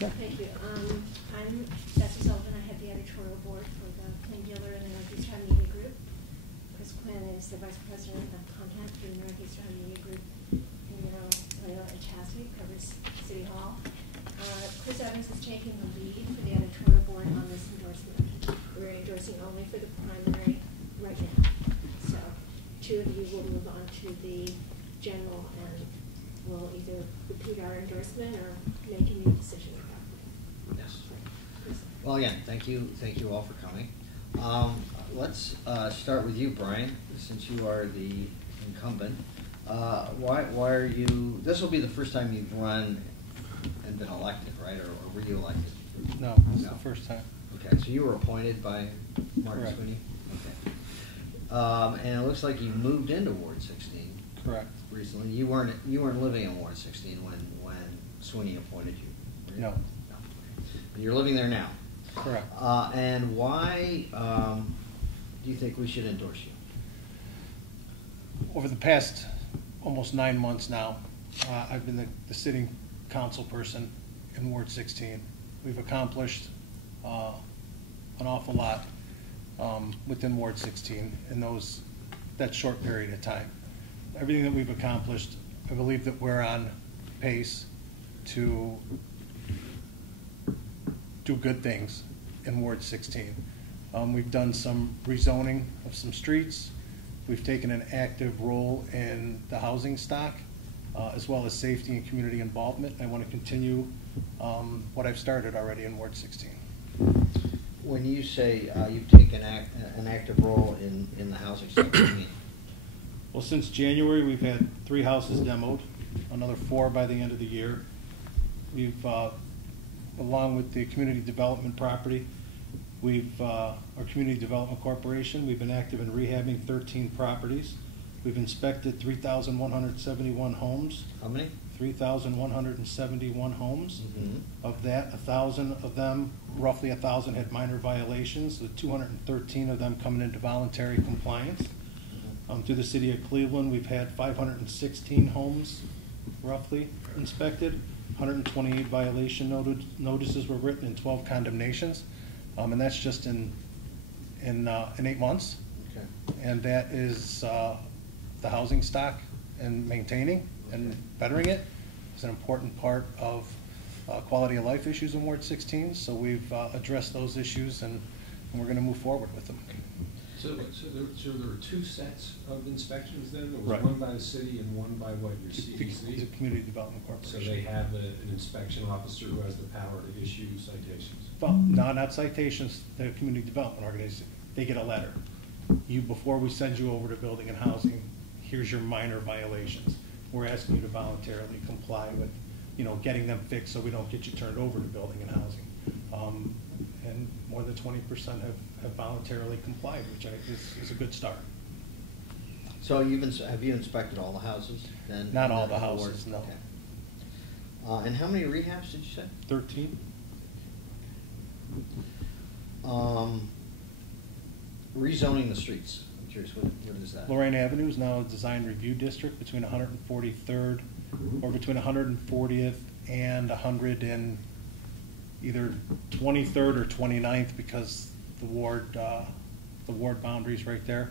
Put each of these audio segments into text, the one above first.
Thank you. I'm Betsy Sullivan. I head the editorial board for the Dealer and NEOMG group. Chris Quinn is the vice president of content for the Northeastern Media Group. And Chastity covers City Hall. Chris Evans is taking the lead for the editorial board on this endorsement. We're endorsing only for the primary right now. So two of you will move on to the general, and we'll either repeat our endorsement or make a new decision about it. Yes. Well, again, thank you all for coming. Let's start with you, Brian, since you are the incumbent. Why are you? This will be the first time you've run and been elected, right? Or were you elected? No, it's the first time. Okay, so you were appointed by Martin Correct. Sweeney. Okay. And it looks like you moved into Ward 16. Correct. Recently, you weren't living in Ward 16 when Sweeney appointed you. No. No. But you're living there now. Correct. And why do you think we should endorse you? Over the past almost 9 months now, I've been the sitting council person in Ward 16. We've accomplished an awful lot within Ward 16 in that short period of time. Everything that we've accomplished, I believe that we're on pace to do good things in Ward 16. We've done some rezoning of some streets. We've taken an active role in the housing stock, as well as safety and community involvement. I want to continue what I've started already in Ward 16. When you say you've taken an active role in the housing stock, what do you mean? Well, since January, we've had 3 houses demoed, another 4 by the end of the year. We've, along with the community development property, our community development corporation, we've been active in rehabbing 13 properties. We've inspected 3,171 homes. How many? 3,171 homes. Mm-hmm. Of that, 1,000 of them, roughly 1,000 had minor violations, with 213 of them coming into voluntary compliance. Through the city of Cleveland, we've had 516 homes roughly inspected. 128 violation notices were written and 12 condemnations. And that's just in 8 months. Okay. And that is the housing stock and maintaining and bettering it is an important part of quality of life issues in Ward 16. So we've addressed those issues, and we're going to move forward with them. So there were 2 sets of inspections then? There was Right. one by the city and one by what, your The CDC? Community Development Corporation. So they have an inspection officer who has the power to issue citations? Well, no, not citations. The community development organization, they get a letter. Before we send you over to building and housing, here's your minor violations. We're asking you to voluntarily comply with, getting them fixed so we don't get you turned over to building and housing. And more than 20% have voluntarily complied, which is a good start. So have you inspected all the houses then? Not all the houses, no. Okay. And how many rehabs did you say? 13. Rezoning the streets. I'm curious, what is that? Lorraine Avenue is now a design review district between 143rd or between 140th and 100 and either 23rd or 29th, because the ward boundaries right there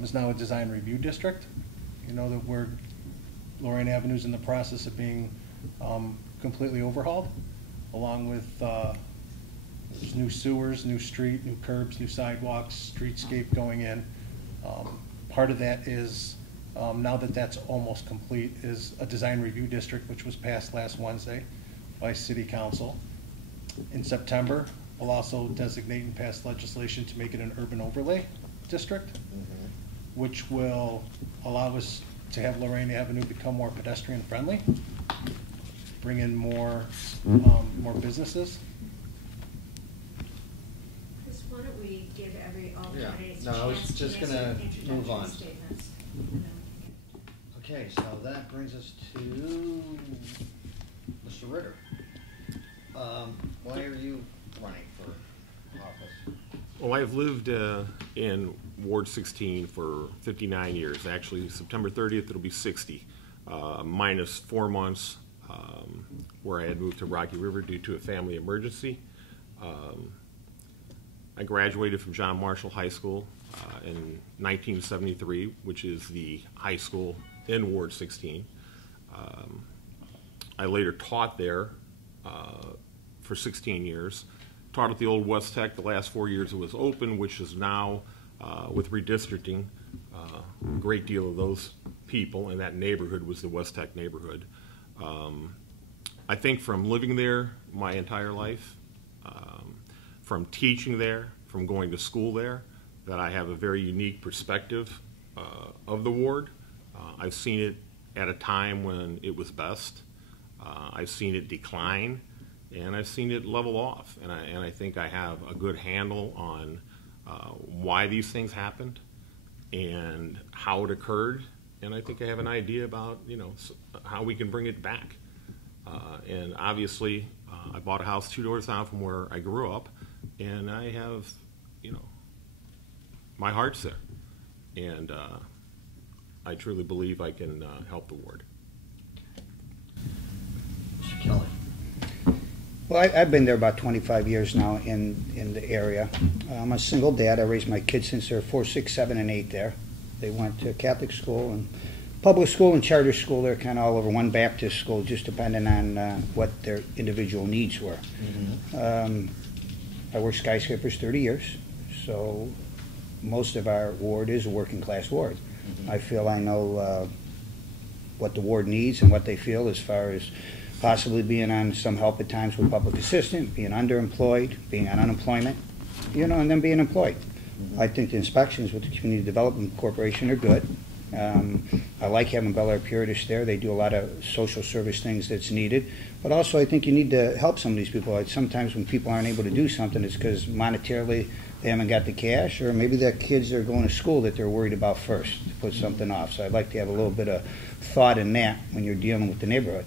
is now a design review district. You know that Lorraine Avenue is in the process of being completely overhauled, along with there's new sewers, new street, new curbs, new sidewalks, streetscape going in. Part of that is, now that that's almost complete, is a design review district, which was passed last Wednesday by City Council. In September, we'll also designate and pass legislation to make it an urban overlay district, which will allow us to have Lorraine Avenue become more pedestrian friendly, bring in more businesses. Chris, why don't we give every alternate No, I was chance just to gonna make some move on. introductory statements. Okay, so that brings us to Mr. Ritter. Why are you running for office? Well, I've lived in Ward 16 for 59 years. Actually, September 30th, it'll be 60, minus 4 months where I had moved to Rocky River due to a family emergency. I graduated from John Marshall High School in 1973, which is the high school in Ward 16. I later taught there for 16 years. Taught at the old West Tech the last 4 years it was open, which is now, with redistricting, a great deal of those people in that neighborhood was the West Tech neighborhood. I think from living there my entire life, from teaching there, from going to school there, that I have a very unique perspective of the ward. I've seen it at a time when it was best. I've seen it decline, and I've seen it level off. And I think I have a good handle on why these things happened and how it occurred. And I think I have an idea about, how we can bring it back. And obviously, I bought a house 2 doors down from where I grew up, and I have, my heart's there. And I truly believe I can help the ward. Mr. Kelly. Well, I've been there about 25 years now in the area. I'm a single dad. I raised my kids since they're 4, 6, 7, and 8 there. They went to Catholic school and public school and charter school. They're kind of all over. One Baptist school, just depending on what their individual needs were. Mm-hmm. I worked skyscrapers 30 years, so most of our ward is a working class ward. Mm-hmm. I feel I know what the ward needs and what they feel as far as possibly being on some help at times with public assistant, being underemployed, being on unemployment, and then being employed. Mm-hmm. I think the inspections with the Community Development Corporation are good. I like having Bel Air Puritas there. They do a lot of social service things that's needed. But also I think you need to help some of these people. Sometimes when people aren't able to do something, it's because monetarily they haven't got the cash, or maybe their kids are going to school that they're worried about first to put something off. So I'd like to have a little bit of thought in that when you're dealing with the neighborhood.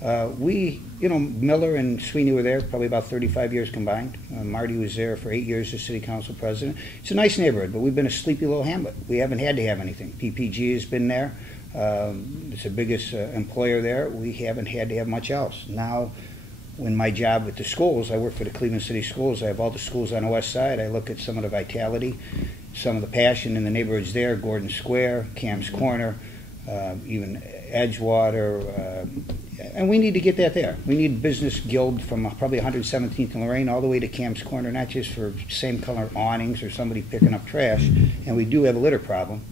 Miller and Sweeney were there probably about 35 years combined. Marty was there for 8 years as city council president. It's a nice neighborhood, but we've been a sleepy little hamlet. We haven't had to have anything. PPG has been there. It's the biggest employer there. We haven't had to have much else. Now, when my job with the schools, I work for the Cleveland City Schools. I have all the schools on the west side. I look at some of the vitality, some of the passion in the neighborhoods there, Gordon Square, Cam's Corner, even Edgewater, and we need to get that there. We need business guild from probably 117th and Lorraine all the way to Cam's Corner, not just for same color awnings or somebody picking up trash, and we do have a litter problem.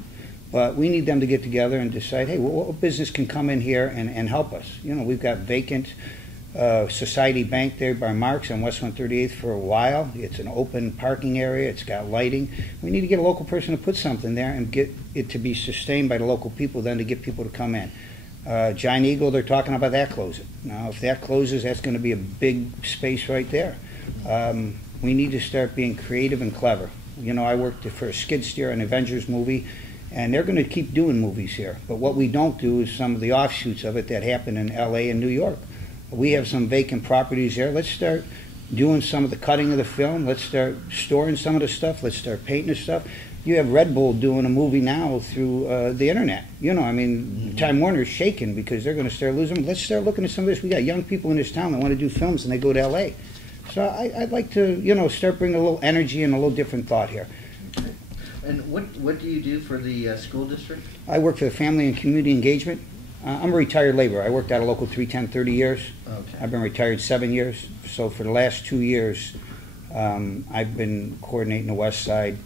But we need them to get together and decide, hey, what business can come in here and help us? We've got vacant Society Bank there by Marks on West 138th for a while. It's an open parking area. It's got lighting. We need to get a local person to put something there and get it to be sustained by the local people, then to get people to come in. Giant Eagle, they're talking about that closing. Now, if that closes, that's going to be a big space right there. We need to start being creative and clever. I worked for a skid steer, an Avengers movie, and they're going to keep doing movies here. But what we don't do is some of the offshoots of it that happen in L.A. and New York. We have some vacant properties there. Let's start doing some of the cutting of the film. Let's start storing some of the stuff. Let's start painting the stuff. You have Red Bull doing a movie now through the internet. Mm-hmm. Time Warner's shaking because they're going to start losing. Let's start looking at some of this. We got young people in this town that want to do films, and they go to L.A. So I'd like to, start bringing a little energy and a little different thought here. Okay. And what do you do for the school district? I work for the Family and Community Engagement. I'm a retired laborer. I worked out of Local 310 30 years. Okay. I've been retired 7 years. So for the last 2 years, I've been coordinating the West Side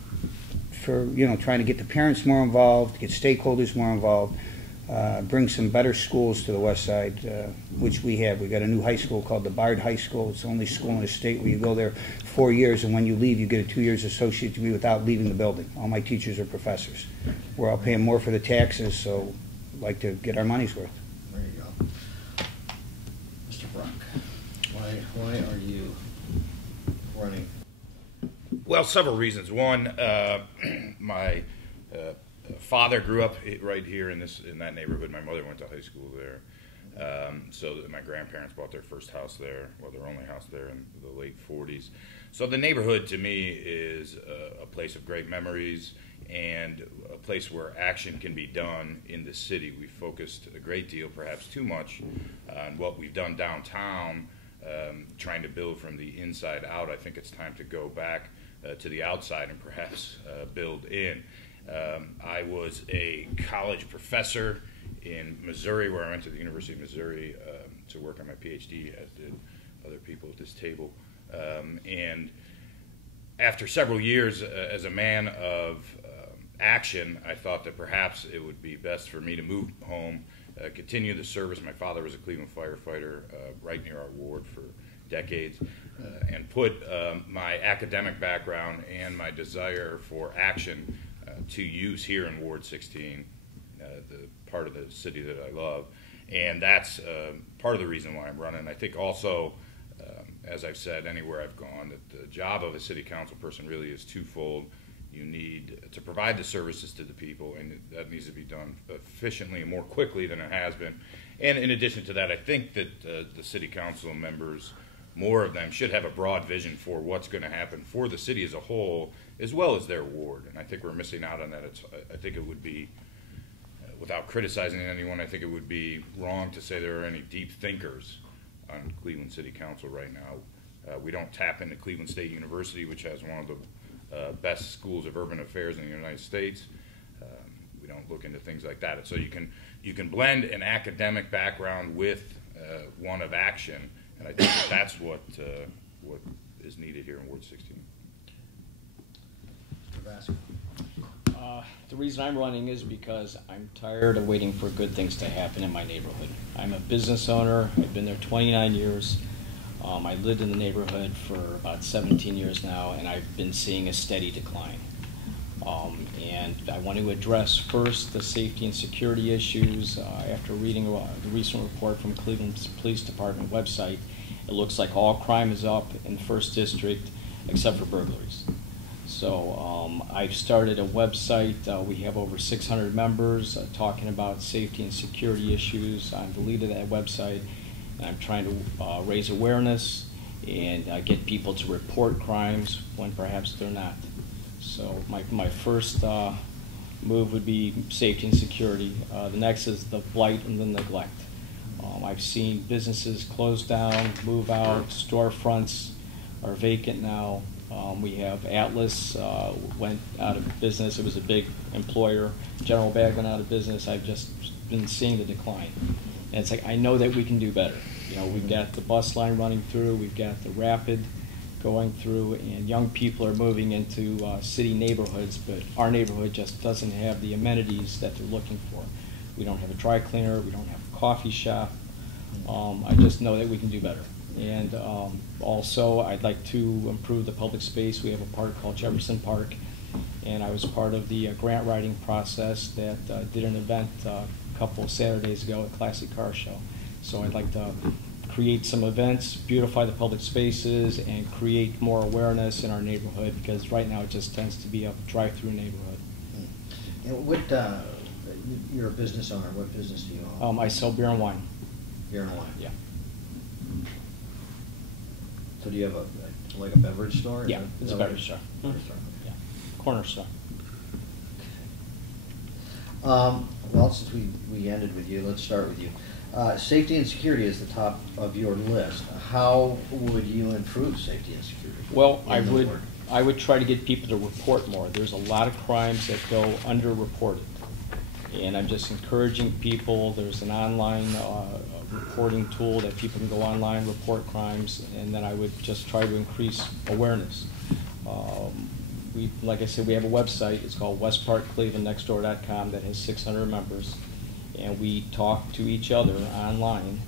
for, trying to get the parents more involved, get stakeholders more involved, bring some better schools to the West Side, which we have. We got a new high school called the Bard High School. It's the only school in the state where you go there 4 years, and when you leave, you get a 2 years associate degree without leaving the building. All my teachers are professors. We're all paying more for the taxes, so I'd like to get our money's worth. There you go. Mr. Brock, why are you running? Well, several reasons. One, my father grew up right here in that neighborhood. My mother went to high school there. So my grandparents bought their first house there, their only house there in the late 40s. So the neighborhood to me is a place of great memories. and a place where action can be done in the city. We focused a great deal, perhaps too much, on what we've done downtown, trying to build from the inside out. I think it's time to go back to the outside and perhaps build in. I was a college professor in Missouri, where I went to the University of Missouri to work on my PhD, as did other people at this table. And after several years as a man of action, I thought that perhaps it would be best for me to move home, continue the service. My father was a Cleveland firefighter right near our ward for decades, and put my academic background and my desire for action to use here in Ward 16, the part of the city that I love. And that's part of the reason why I'm running. I think also, as I've said anywhere I've gone, that the job of a city council person really is twofold. You need to provide the services to the people, and that needs to be done efficiently and more quickly than it has been. And in addition to that, I think that the city council members, more of them, should have a broad vision for what's going to happen for the city as a whole, as well as their ward. And I think we're missing out on that. I think it would be, without criticizing anyone, I think it would be wrong to say there are any deep thinkers on Cleveland City Council right now. We don't tap into Cleveland State University, which has one of the best schools of urban affairs in the United States. We don't look into things like that. So you can blend an academic background with one of action, and I think that's what is needed here in Ward 16. The reason I'm running is because I'm tired of waiting for good things to happen in my neighborhood. I'm a business owner. I've been there 29 years. I lived in the neighborhood for about 17 years now, and I've been seeing a steady decline. And I want to address first the safety and security issues. After reading the recent report from Cleveland's Police Department website, it looks like all crime is up in the 1st District except for burglaries. So I've started a website. We have over 600 members talking about safety and security issues. I'm the lead of that website, and I'm trying to raise awareness and get people to report crimes when perhaps they're not. So my first move would be safety and security. The next is the blight and the neglect. I've seen businesses close down, move out, storefronts are vacant now. We have Atlas went out of business. It was a big employer. General Bag went out of business. I've just been seeing the decline. And it's like, I know that we can do better. You know, we've got the bus line running through, we've got the rapid going through, and young people are moving into city neighborhoods, but our neighborhood just doesn't have the amenities that they're looking for. We don't have a dry cleaner, we don't have a coffee shop. I just know that we can do better. And also, I'd like to improve the public space. We have a park called Jefferson Park, and I was part of the grant writing process that did an event a couple of Saturdays ago at Classic Car Show. So I'd like to create some events, beautify the public spaces, and create more awareness in our neighborhood, because right now it just tends to be a drive-through neighborhood. And what, you're a business owner. What business do you own? I sell beer and wine. Beer and wine? Yeah. So do you have like a beverage store? Yeah, it's a beverage store. Beverage store. Yeah, corner store. Well, since we ended with you, let's start with you. Safety and security is the top of your list. How would you improve safety and security? Well, I would try to get people to report more. There's a lot of crimes that go underreported, and I'm just encouraging people. There's an online reporting tool that people can go online, report crimes, and then I would just try to increase awareness. Like I said, we have a website. It's called westparkclevelandnextdoor.com that has 600 members, and we talk to each other online,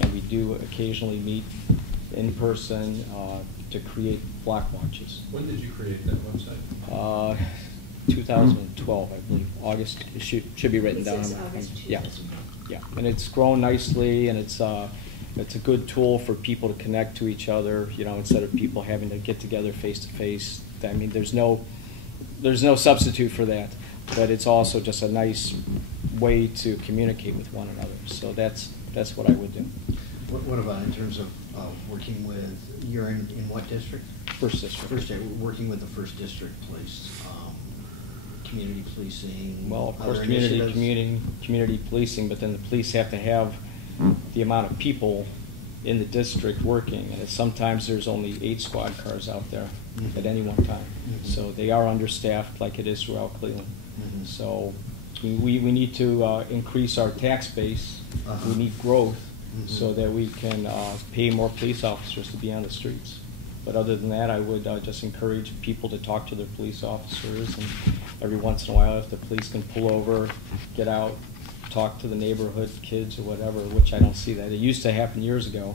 and we do occasionally meet in person to create block watches. When did you create that website? 2012, I believe. August. It should be written down. It says August 2012. Yeah, and it's grown nicely, and it's a good tool for people to connect to each other. You know, instead of people having to get together face to face. I mean, there's no substitute for that, but it's also just a nice way to communicate with one another. So that's what I would do. What about in terms of working with, you're in what district? First district. Working with the 1st District Police community policing? Well, of course, other community policing, but then the police have to have the amount of people in the district working, and sometimes there's only 8 squad cars out there at any one time. So they are understaffed like it is throughout Cleveland. So we need to increase our tax base. We need growth so that we can pay more police officers to be on the streets. But other than that, I would just encourage people to talk to their police officers, and every once in a while, if the police can pull over, get out, talk to the neighborhood kids or whatever, which I don't see that. It used to happen years ago,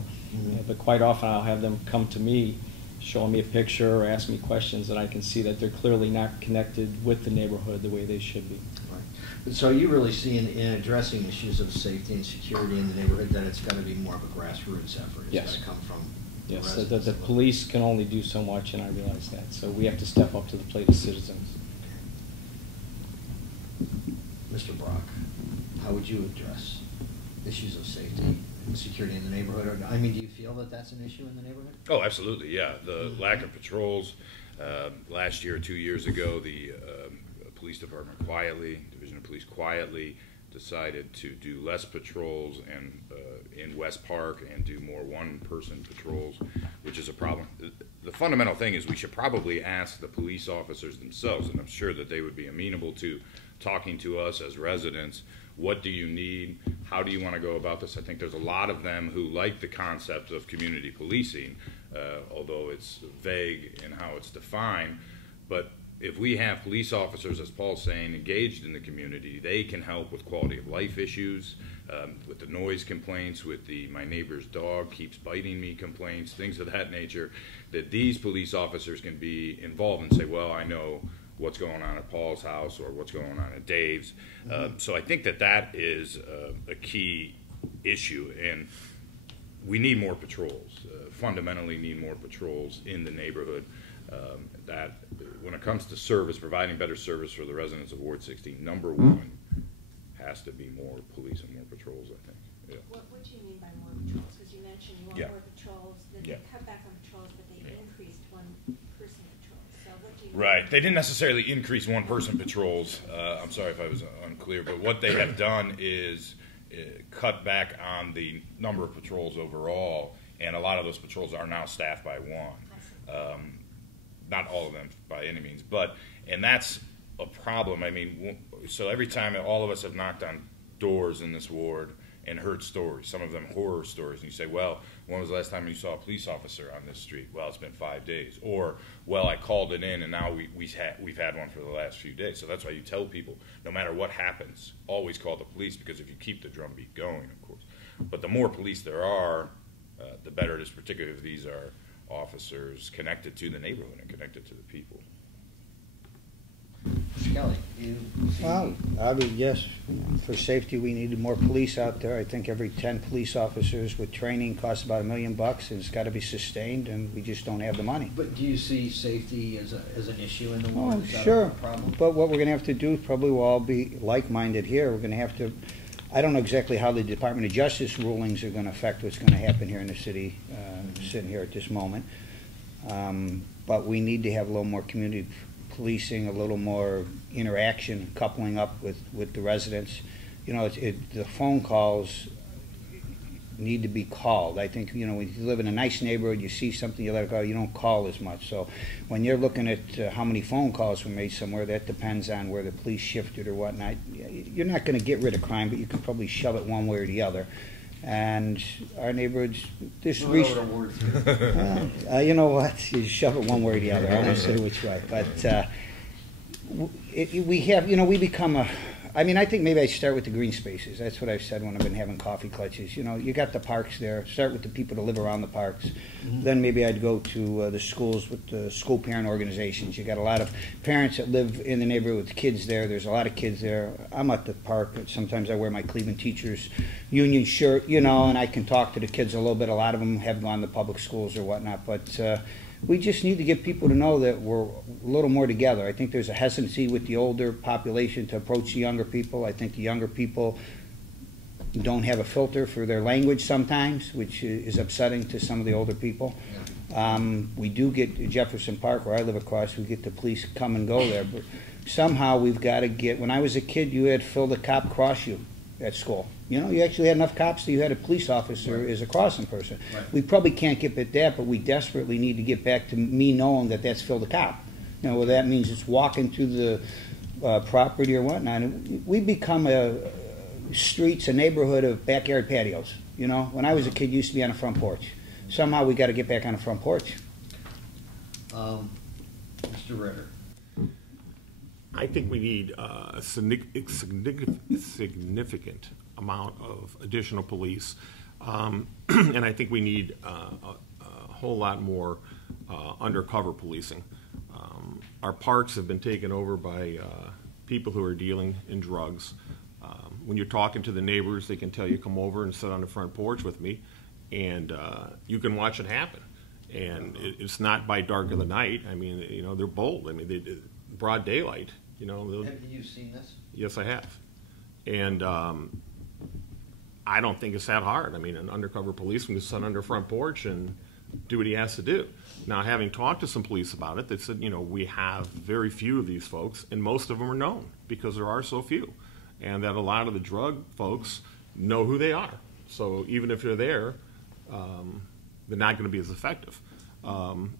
but quite often I'll have them come to me, showing me a picture or ask me questions, and I can see that they're clearly not connected with the neighborhood the way they should be. Right. So you really see in addressing issues of safety and security in the neighborhood that it's got to be more of a grassroots effort. It's got to come from Yes, the police can only do so much, and I realize that. So we have to step up to the plate as citizens. Mr. Brock, how would you address issues of safety and security in the neighborhood? Or, I mean, do you feel that that's an issue in the neighborhood? Oh, absolutely, yeah. The lack of patrols. Last year, 2 years ago, the police department Division of Police quietly decided to do less patrols and in West Park and do more one-person patrols, which is a problem. The fundamental thing is we should probably ask the police officers themselves, and I'm sure that they would be amenable to talking to us as residents. What do you need? How do you want to go about this? I think there's a lot of them who like the concept of community policing, although it's vague in how it's defined. But if we have police officers, as Paul's saying, engaged in the community, they can help with quality of life issues, with the noise complaints, with the my neighbor's dog keeps biting me complaints, things of that nature, that these police officers can be involved and say, well, I know what's going on at Paul's house or what's going on at Dave's. So I think that that is a key issue, and we need more patrols, fundamentally need more patrols in the neighborhood. That when it comes to service, providing better service for the residents of Ward 16, number one has to be more police and more patrols, I think. Yeah. What do you mean by more patrols? Because you mentioned you want more patrols, then they cut back on patrols, but they increased one-person patrols. So what do you mean? Right. They didn't necessarily increase one-person patrols. I'm sorry if I was unclear, but what they have done is cut back on the number of patrols overall, and a lot of those patrols are now staffed by one. Not all of them by any means, and that's a problem. I mean, so every time all of us have knocked on doors in this ward and heard stories, some of them horror stories, and you say, well, when was the last time you saw a police officer on this street? Well, it's been 5 days. Or, well, I called it in, and now we've had one for the last few days. So that's why you tell people, no matter what happens, always call the police, because if you keep the drumbeat going, of course. But the more police there are, the better it is, particularly if these are officers connected to the neighborhood and connected to the people. Mr. Kelly, Well, I mean, yes, for safety we needed more police out there. I think every 10 police officers with training costs about $1 million, and it's got to be sustained, and we just don't have the money. But do you see safety as an issue in the ward? Oh, Is that sure. a problem? But what we're going to have to do, probably we'll all be like-minded here. We're going to have to, I don't know exactly how the Department of Justice rulings are going to affect what's going to happen here in the city, sitting here at this moment. But we need to have a little more community policing, a little more interaction, coupling up with the residents. You know, the phone calls need to be called. I think, you know, when you live in a nice neighborhood, you see something, you let it go, you don't call as much. So when you're looking at how many phone calls were made somewhere, that depends on where the police shifted or whatnot. You're not going to get rid of crime, but you can probably shove it one way or the other. And our neighborhoods, this you know what? You shove it one way or the other. I won't say which way. But we have, you know, we become a, I mean, I think maybe I start with the green spaces. That's what I've said when I've been having coffee clutches. You know, you got the parks there. Start with the people that live around the parks. Then maybe I'd go to the schools with the school parent organizations. You got a lot of parents that live in the neighborhood with kids there. There's a lot of kids there. I'm at the park. Sometimes I wear my Cleveland Teachers Union shirt, you know, and I can talk to the kids a little bit. A lot of them have gone to public schools or whatnot. But we just need to get people to know that we're a little more together. I think there's a hesitancy with the older population to approach the younger people. I think the younger people don't have a filter for their language sometimes, which is upsetting to some of the older people. We do get Jefferson Park, where I live across, we get the police come and go there, but Somehow we've got to get, when I was a kid, you had Phil the cop cross you at school. You know, you actually had enough cops that you had a police officer as a crossing person. Right. We probably can't get at that, but we desperately need to get back to me knowing that that's Phil the cop. You know, whether that means it's walking to the property or whatnot. We become a neighborhood of backyard patios. You know, when I was a kid, you used to be on a front porch. Somehow we got to get back on a front porch. Mr. Ritter. I think we need a significant amount of additional police, and I think we need a whole lot more undercover policing. Our parks have been taken over by people who are dealing in drugs. When you're talking to the neighbors, they can tell you, come over and sit on the front porch with me, and you can watch it happen. And it's not by dark of the night. I mean, you know, they're bold. I mean, they broad daylight. You know, Have you seen this? Yes, I have. And I don't think it's that hard. I mean, an undercover policeman can sit under a front porch and do what he has to do. Now, having talked to some police about it, they said, you know, we have very few of these folks, and most of them are known because there are so few. And that a lot of the drug folks know who they are. So even if they're there, they're not going to be as effective.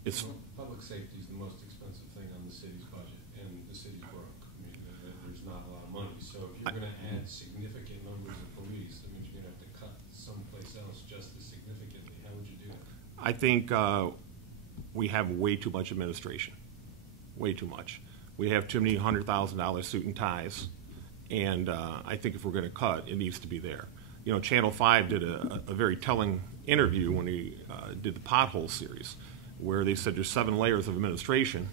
It's Public safety is the most expensive thing on the city's budget, and the city's broke. I mean, there's not a lot of money. So if you're going to add significant numbers of police, that means you're going to have to cut someplace else just as significantly. How would you do it? I think we have way too much administration, way too much. We have too many $100,000 suit and ties, and I think if we're going to cut, it needs to be there. You know, Channel 5 did a very telling interview when he did the pothole series, where they said there's 7 layers of administration,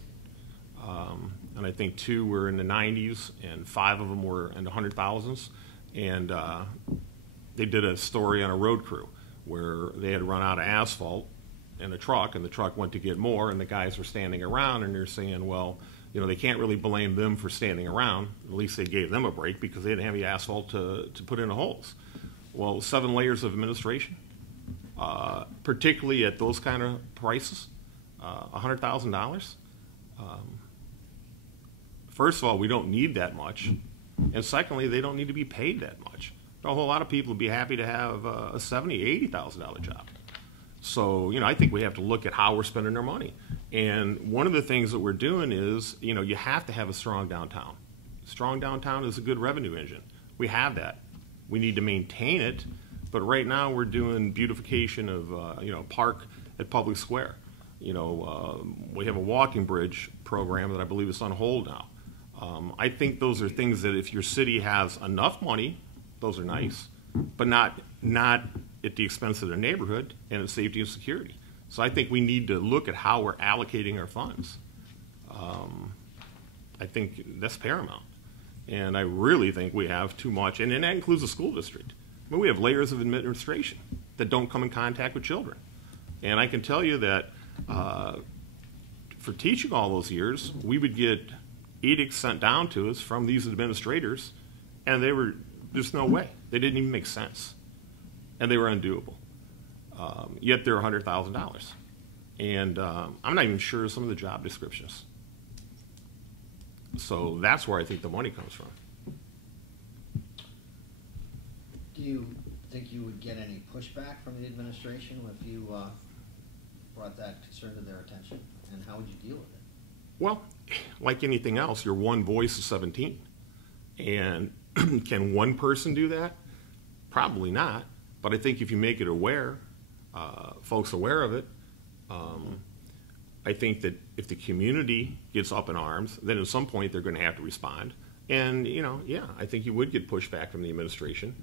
and I think 2 were in the 90s, and 5 of them were in the 100,000s, and they did a story on a road crew where they had run out of asphalt in a truck, and the truck went to get more, and the guys were standing around, and they're saying, well, you know, they can't really blame them for standing around. At least they gave them a break because they didn't have the asphalt to put in the holes. Well, 7 layers of administration, particularly at those kind of prices, $100,000. First of all, we don't need that much, and secondly, they don't need to be paid that much. A whole lot of people would be happy to have a $70,000, $80,000 job. So, you know, I think we have to look at how we're spending our money. And one of the things that we're doing is, you know, you have to have a strong downtown. Strong downtown is a good revenue engine. We have that. We need to maintain it, but right now we're doing beautification of, you know, park at Public Square. You know, we have a walking bridge program that I believe is on hold now. I think those are things that if your city has enough money, those are nice, but not at the expense of their neighborhood and its safety and security. So I think we need to look at how we're allocating our funds. I think that's paramount. And I really think we have too much, and that includes the school district. I mean, we have layers of administration that don't come in contact with children. And I can tell you that for teaching all those years, we would get edicts sent down to us from these administrators, and they were, there's no way. They didn't even make sense. And they were undoable. Yet they're $100,000. And I'm not even sure of some of the job descriptions. So that's where I think the money comes from. Do you think you would get any pushback from the administration if you brought that concern to their attention? And how would you deal with it? Well, like anything else, you're one voice of 17. And can one person do that? Probably not. But I think if you make it aware, folks aware of it, I think that if the community gets up in arms, then at some point they're going to have to respond. And, you know, yeah, I think you would get pushback from the administration.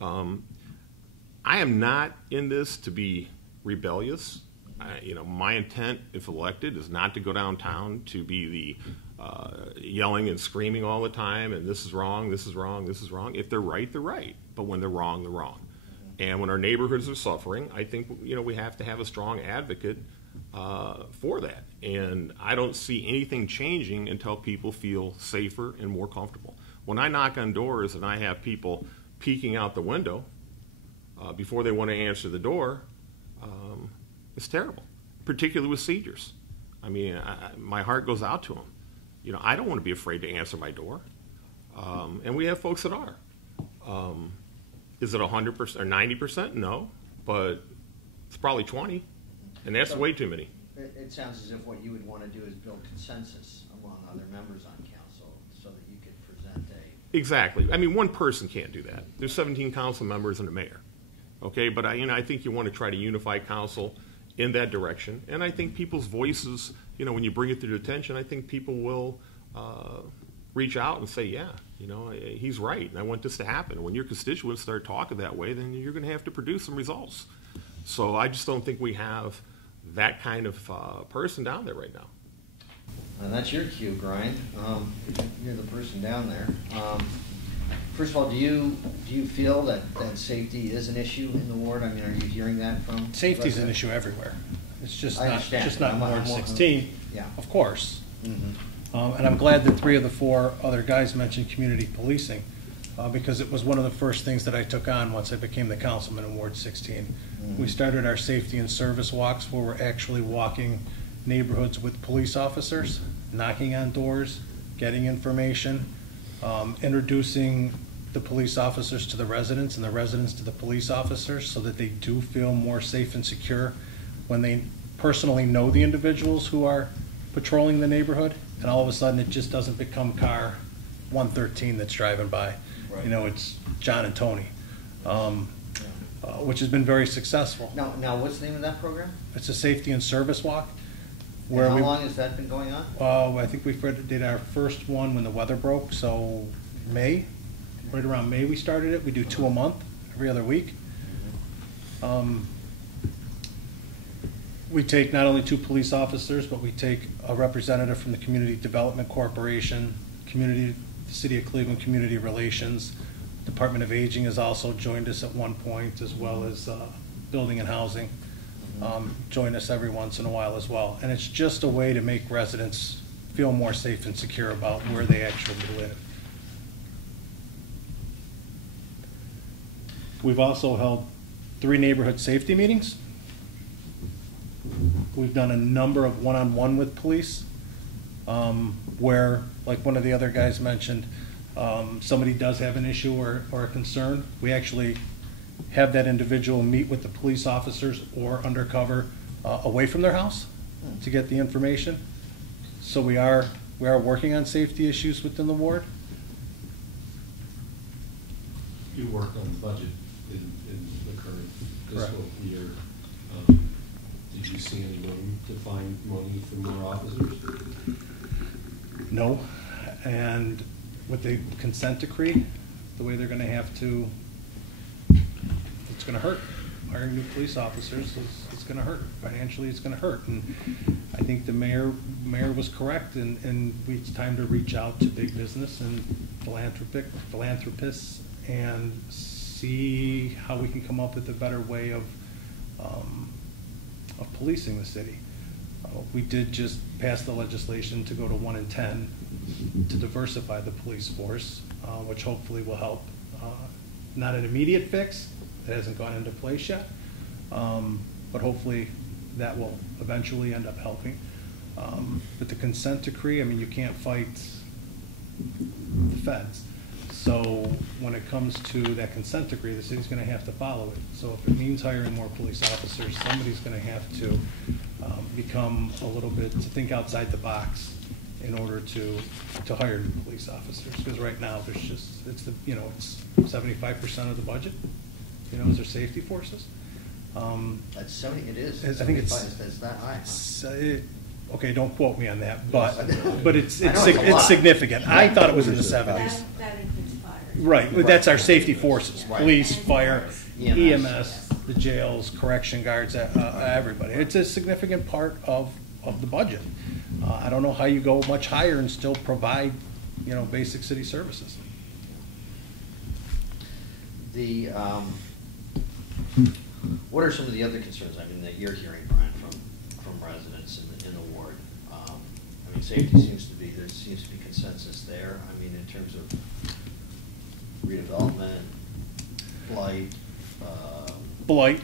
I am not in this to be rebellious. You know, my intent, if elected, is not to go downtown to be the yelling and screaming all the time, and this is wrong, this is wrong, this is wrong. If they're right, they're right. But when they're wrong, they're wrong. And when our neighborhoods are suffering, I think, you know, we have to have a strong advocate for that. And I don't see anything changing until people feel safer and more comfortable. When I knock on doors and I have people peeking out the window before they want to answer the door, it's terrible, particularly with seniors. I mean, my heart goes out to them. You know, I don't want to be afraid to answer my door. And we have folks that are. Is it 100% or 90%? No, but it's probably 20, and that's way too many. It sounds as if what you would want to do is build consensus among other members on council so that you could present a... Exactly. I mean, one person can't do that. There's 17 council members and a mayor. Okay, but I think you want to try to unify council in that direction. And I think people's voices, when you bring it to their attention, I think people will reach out and say, yeah, he's right, and I want this to happen. When your constituents start talking that way, then you're going to have to produce some results. So I just don't think we have that kind of person down there right now. And that's your cue, Brian. You're the person down there. First of all, do you feel that safety is an issue in the ward? I mean, are you hearing that from... Safety's an issue everywhere. It's just I not understand. just not in Ward 16. Yeah. Of course. Mm-hmm. And I'm glad that 3 of the 4 other guys mentioned community policing, because it was one of the first things that I took on once I became the councilman in Ward 16. Mm-hmm. We started our safety and service walks where we're actually walking neighborhoods with police officers, knocking on doors, getting information, introducing the police officers to the residents and the residents to the police officers so that they do feel more safe and secure when they personally know the individuals who are patrolling the neighborhood, and all of a sudden it just doesn't become car 113 that's driving by. Right. It's John and Tony, which has been very successful. Now, what's the name of that program? It's a safety and service walk. And how long has that been going on? I think we did our first one when the weather broke, so May. Right around May we started it. We do 2 a month, every other week. We take not only 2 police officers, but we take a representative from the Community Development Corporation, the City of Cleveland Community Relations, Department of Aging has also joined us at one point, as well as Building and Housing. Join us every once in a while as well. And it's just a way to make residents feel more safe and secure about where they actually live. We've also held 3 neighborhood safety meetings. We've done a number of one-on-one with police, where, like one of the other guys mentioned, somebody does have an issue or a concern. We actually have that individual meet with the police officers or undercover away from their house to get the information. So we are working on safety issues within the ward. You worked on the budget in the current fiscal year. Did you see any room to find money for more officers? No, and with the consent decree, the way they're going to have to, it's going to hurt. Hiring new police officers is going to hurt. Financially, it's going to hurt. And I think the mayor was correct, and it's time to reach out to big business and philanthropists and see how we can come up with a better way of policing the city. We did just pass the legislation to go to 1 in 10 to diversify the police force, which hopefully will help. Not an immediate fix, it hasn't gone into place yet, but hopefully that will eventually end up helping. But the consent decree, I mean, you can't fight the feds. So when it comes to that consent decree, the city's going to have to follow it. So if it means hiring more police officers, somebody's going to have to become a little bit, to think outside the box in order to hire new police officers. Because right now there's just, it's 75% of the budget, is their safety forces. That's 70, it is. I think it's that high. Okay, don't quote me on that, but it's I know it's a lot. significant. I thought it was in the 70s. That includes fire. Right, that's our safety forces, Right. police, And fire, EMS. EMS, the jails, correction guards, everybody. It's a significant part of the budget. I don't know how you go much higher and still provide, basic city services. What are some of the other concerns, that you're hearing, Brian, from residents in the ward? Safety there seems to be consensus there. In terms of redevelopment, blight. Blight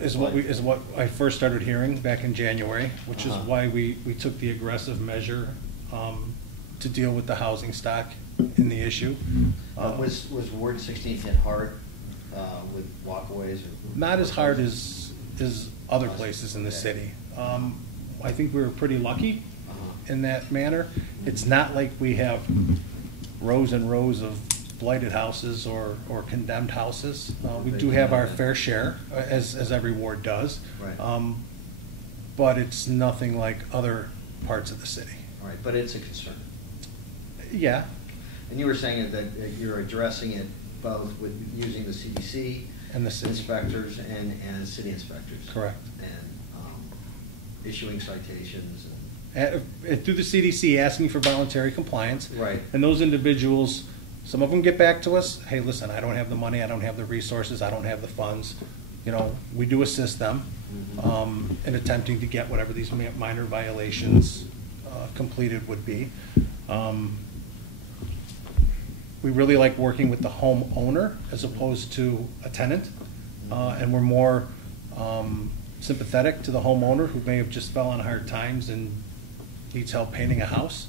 is what I first started hearing back in January, which is why we took the aggressive measure to deal with the housing stock in the issue. Was Ward 16 hit hard with walkaways? Not as hard as other places in the city. I think we were pretty lucky in that manner. It's not like we have rows and rows of blighted houses or condemned houses. We do have our fair share, as every ward does. Right. But it's nothing like other parts of the city. Right, but it's a concern. Yeah. And you were saying that you're addressing it both with using the CDC And the city. inspectors and city inspectors. Correct. And issuing citations. Through the CDC, asking for voluntary compliance. Right. And those individuals, some of them get back to us, hey, listen, I don't have the money, I don't have the resources, I don't have the funds. You know, we do assist them in attempting to get whatever these minor violations completed would be. We really like working with the homeowner as opposed to a tenant, and we're more sympathetic to the homeowner who may have just fell on hard times and needs help painting a house,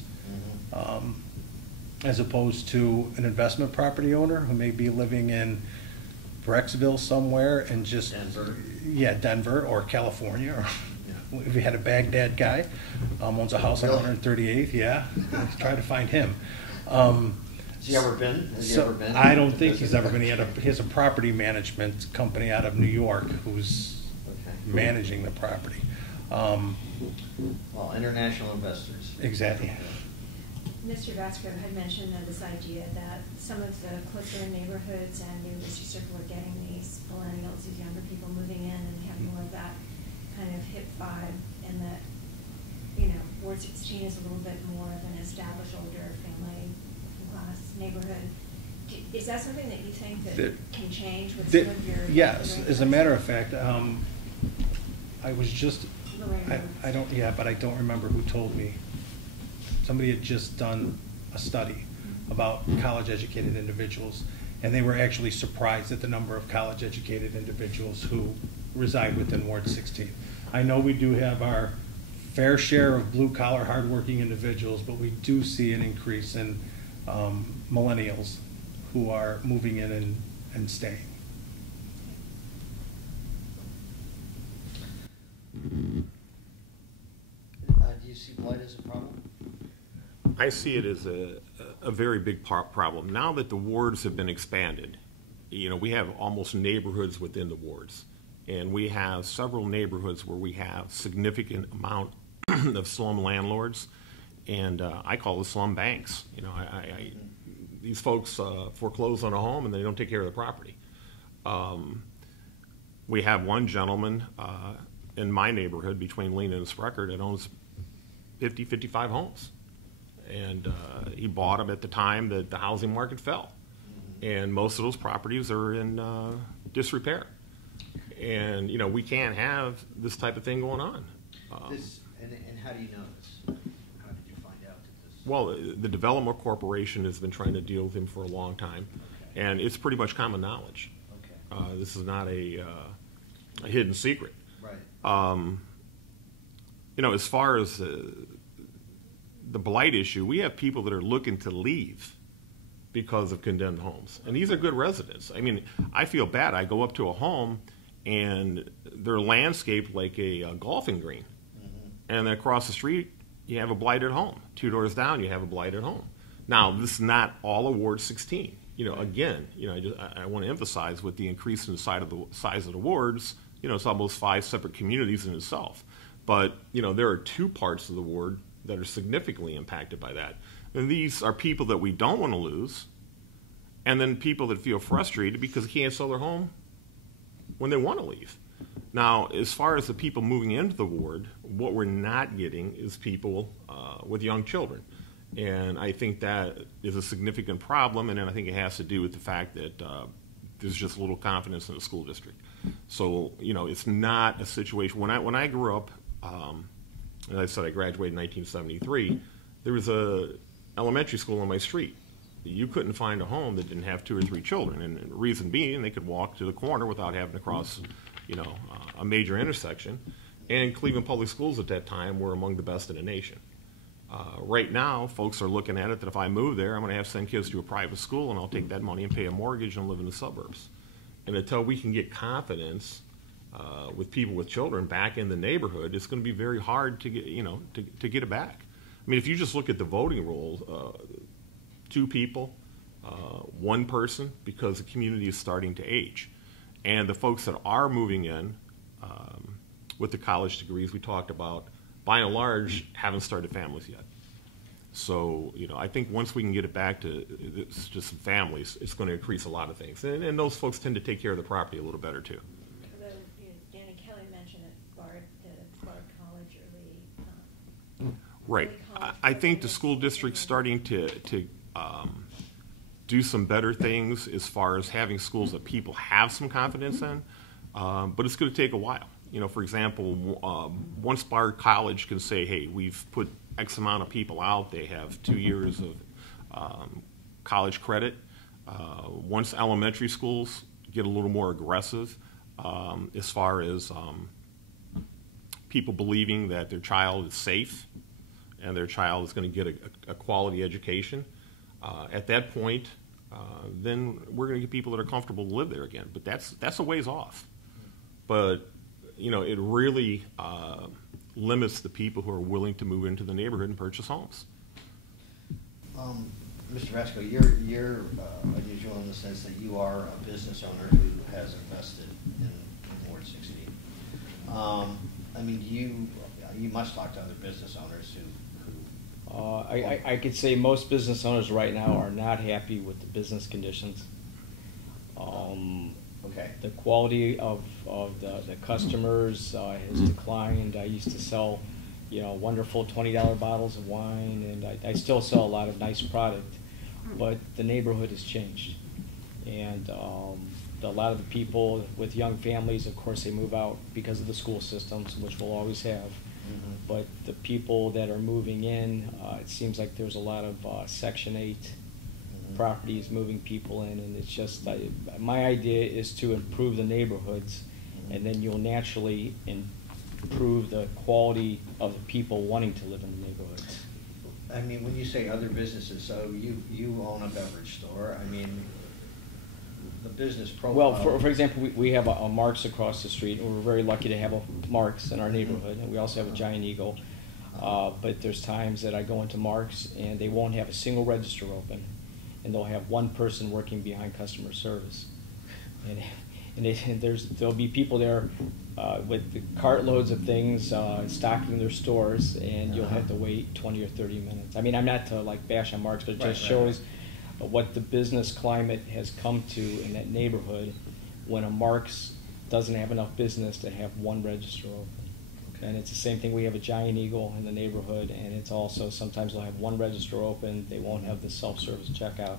as opposed to an investment property owner who may be living in Brecksville somewhere and just Denver. Yeah, Denver or California, or if we had a Baghdad guy owns a house on Really? 138th. Yeah, try to find him. Has he ever been? I don't think he's ever been. He has a property management company out of New York who's managing the property. Well, international investors. Exactly. Mr. Vasco had mentioned this idea that some of the closer neighborhoods and New Industry Circle are getting these millennials, these younger people moving in and having more of that kind of hip vibe, and that, you know, Ward 16 is a little bit more of an established older family class neighborhood. Is that something that you think that can change with some of your? Yes, as a matter of fact, I was just, Lorraine but I don't remember who told me. Somebody had just done a study about college-educated individuals, and they were actually surprised at the number of college-educated individuals who reside within Ward 16. I know we do have our fair share of blue-collar, hardworking individuals, but we do see an increase in millennials who are moving in and staying. Do you see blight as a problem? I see it as a very big problem. Now that the wards have been expanded, you know, we have almost neighborhoods within the wards. And we have several neighborhoods where we have significant amount of slum landlords. And I call the slum banks. You know, these folks foreclose on a home and they don't take care of the property. We have one gentleman in my neighborhood between Lena and Sprecher that owns 55 homes. And he bought them at the time that the housing market fell. And most of those properties are in disrepair. And, you know, we can't have this type of thing going on. And how do you know this? How did you find out that this? Well, the Development Corporation has been trying to deal with him for a long time. Okay. And it's pretty much common knowledge. Okay. This is not a hidden secret. Right. You know, as far as the blight issue, we have people that are looking to leave because of condemned homes. And these are good residents. I mean, I feel bad. I go up to a home and they're landscaped like a golfing green. And then across the street, you have a blighted home. 2 doors down, you have a blighted home. Now, this is not all of Ward 16. You know, again, you know, I want to emphasize with the increase in the size of the wards, you know, it's almost 5 separate communities in itself. But, you know, there are 2 parts of the ward that are significantly impacted by that. And these are people that we don't want to lose, and then people that feel frustrated because they can't sell their home when they want to leave. Now, as far as the people moving into the ward, what we're not getting is people with young children. And I think that is a significant problem, and then I think it has to do with the fact that there's just little confidence in the school district. So, you know, it's not a situation. When I grew up, as I said, I graduated in 1973, there was a elementary school on my street. You couldn't find a home that didn't have 2 or 3 children, and the reason being they could walk to the corner without having to cross, you know, a major intersection. And Cleveland Public Schools at that time were among the best in the nation. Right now, folks are looking at it that if I move there, I'm going to have to send kids to a private school, and I'll take that money and pay a mortgage and live in the suburbs. And until we can get confidence with people with children back in the neighborhood, it's going to be very hard to get, to get it back. I mean, if you just look at the voting rolls, 2 people, 1 person, because the community is starting to age. And the folks that are moving in with the college degrees we talked about, by and large, haven't started families yet. So, I think once we can get it back to it's just families, it's going to increase a lot of things. And those folks tend to take care of the property a little better, too. Danny Kelly mentioned at Bard College or the Right. I think the school district's starting to do some better things as far as having schools that people have some confidence in, but it's going to take a while. For example, once Bard College can say, hey, we've put X amount of people out, they have 2 years of college credit. Once elementary schools get a little more aggressive as far as people believing that their child is safe and their child is going to get a quality education, at that point, then we're going to get people that are comfortable to live there again. But that's a ways off. But it really limits the people who are willing to move into the neighborhood and purchase homes. Mr. Vasco, you're unusual in the sense that you are a business owner who has invested in Ward 16. I mean, you must talk to other business owners who I could say most business owners right now are not happy with the business conditions. Okay. The quality of the customers has declined. I used to sell, wonderful $20 bottles of wine, and I still sell a lot of nice product, but the neighborhood has changed. And a lot of the people with young families, of course, they move out because of the school systems, which we'll always have. Mm-hmm. But the people that are moving in, it seems like there's a lot of Section 8 properties moving people in, and it's just, my idea is to improve the neighborhoods, and then you'll naturally improve the quality of the people wanting to live in the neighborhoods. I mean, when you say other businesses, so you own a beverage store. I mean, the business profile. Well, for example, we have a Mark's across the street, and we're very lucky to have a Mark's in our neighborhood, and we also have a Giant Eagle. But there's times that I go into Mark's, and they won't have a single register open, and they'll have 1 person working behind customer service. And there'll be people there with the cartloads of things stocking their stores, and you'll have to wait 20 or 30 minutes. I mean, I'm not to bash on Mark's, but it just shows what the business climate has come to in that neighborhood when a Mark's doesn't have enough business to have 1 register open. Okay. And it's the same thing. We have a Giant Eagle in the neighborhood, and it's also sometimes they'll have 1 register open. They won't have the self-service checkout.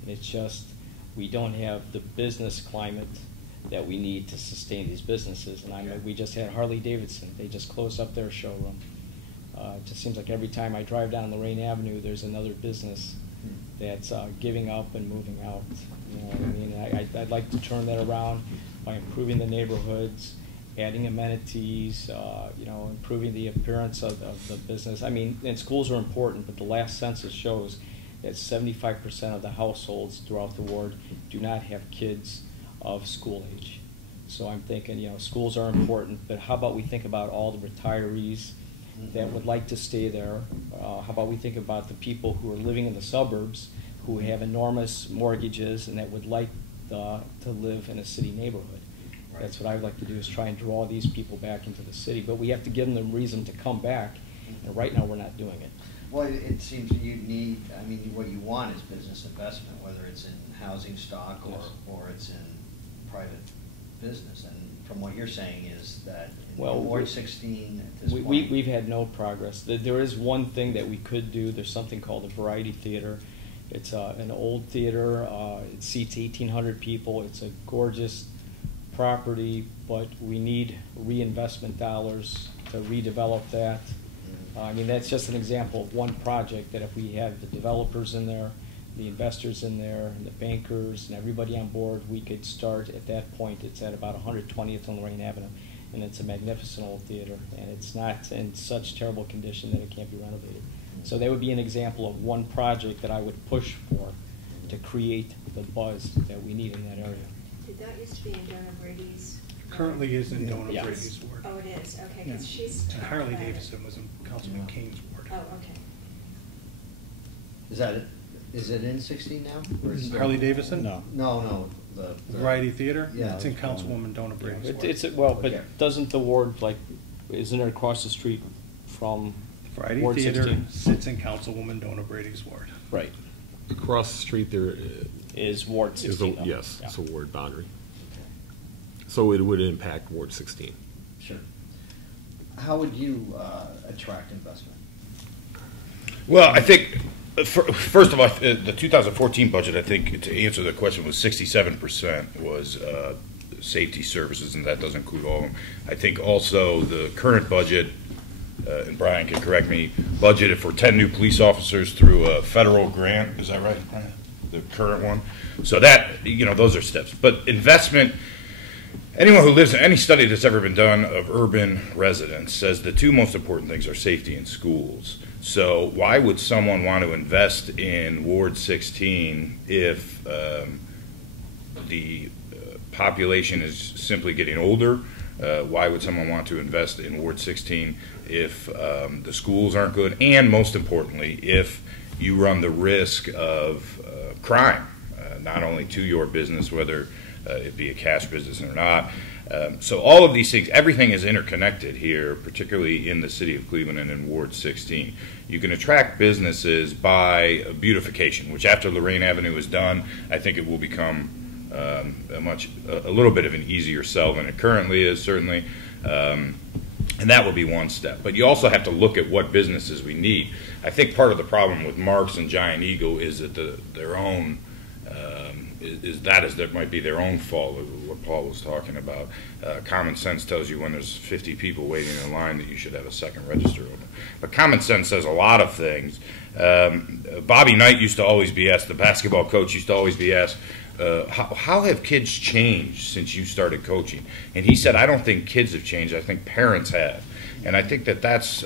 And it's just we don't have the business climate that we need to sustain these businesses. And we just had Harley Davidson. They just closed up their showroom. It just seems like every time I drive down Lorraine Avenue, there's another business that's giving up and moving out. You know what I mean? I'd like to turn that around by improving the neighborhoods, adding amenities, improving the appearance of the business. I mean, and schools are important, but the last census shows that 75% of the households throughout the ward do not have kids of school age. So I'm thinking, schools are important, but how about we think about all the retirees that would like to stay there? How about we think about the people who are living in the suburbs who have enormous mortgages and that would like to live in a city neighborhood? Right. That's what I would like to do, is try and draw these people back into the city. But we have to give them the reason to come back, and right now we're not doing it. Well, it seems you need, what you want is business investment, whether it's in housing stock or it's in private business. And from what you're saying is that in Ward 16 at this point... We've had no progress. There is one thing that we could do. There's something called a variety theater. It's an old theater. It seats 1,800 people. It's a gorgeous property, but we need reinvestment dollars to redevelop that. That's just an example of one project that if we had the developers in there, the investors in there, and the bankers, and everybody on board, we could start at that point. It's at about 120th on Lorraine Avenue, and it's a magnificent old theater, and it's not in such terrible condition that it can't be renovated. So that would be an example of one project that I would push for to create the buzz that we need in that area. Did that used to be in Donna Brady's? Currently is in Donna Yes. Brady's ward. Oh, it is, okay, Yeah. because she's. And Harley talked about it. Davidson was in Councilman Kane's ward. Oh, okay. Is that it? Is it in 16 now? Or is it- Harley Davidson? No. No, the. Variety Theater? Yeah. It's in Councilwoman Donna Brady's ward. Well, Okay. but doesn't the ward, like, isn't it across the street from Variety Ward Theater 16? sits in Councilwoman Donna Brady's ward. Right, Across the street there is Ward is a, 16 though. yes, Yeah. it's a ward boundary. So it would impact Ward 16. Sure. How would you attract investment? Well, I think, first of all, the 2014 budget, I think, to answer the question, was 67% was safety services, and that does include all of them. I think also the current budget, and Brian can correct me, budgeted for 10 new police officers through a federal grant. Is that right, Brian? The current one. So that, those are steps. But investment, anyone who lives in any study that's ever been done of urban residents says the two most important things are safety and schools. So why would someone want to invest in Ward 16 if the population is simply getting older? Why would someone want to invest in Ward 16 if the schools aren't good? And most importantly, if you run the risk of crime, not only to your business, whether it be a cash business or not. So all of these things, everything is interconnected here, particularly in the city of Cleveland and in Ward 16. You can attract businesses by beautification, which after Lorraine Avenue is done, I think it will become a little bit of an easier sell than it currently is, certainly. And that will be one step. But you also have to look at what businesses we need. I think part of the problem with Marks and Giant Eagle is that their own that might be their own fault, what Paul was talking about. Common sense tells you when there's 50 people waiting in line that you should have a second register open. But common sense says a lot of things. Bobby Knight used to always be asked, the basketball coach used to always be asked, how have kids changed since you started coaching? And he said, I don't think kids have changed, I think parents have. And I think that that's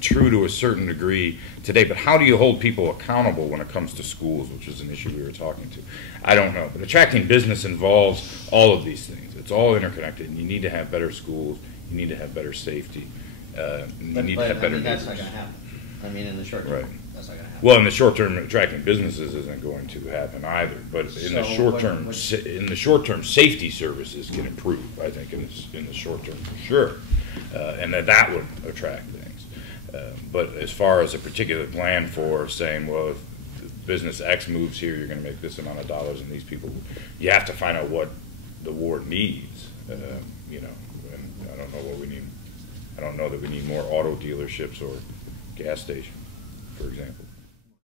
true to a certain degree today. But how do you hold people accountable when it comes to schools, which is an issue we were talking to? I don't know. But attracting business involves all of these things. It's all interconnected. And you need to have better schools. You need to have better safety. You need to have better that's business. not going to happen. I mean, in the short term, Right. that's not going to happen. Well, in the short term, attracting businesses isn't going to happen either. But in the So short term, safety services can improve. I think in the short term for sure, and that would attract things. But as far as a particular plan for saying, well, if business X moves here, you're going to make this amount of dollars, and these people, you have to find out what the ward needs. And I don't know what we need. I don't know that we need more auto dealerships or gas stations, for example.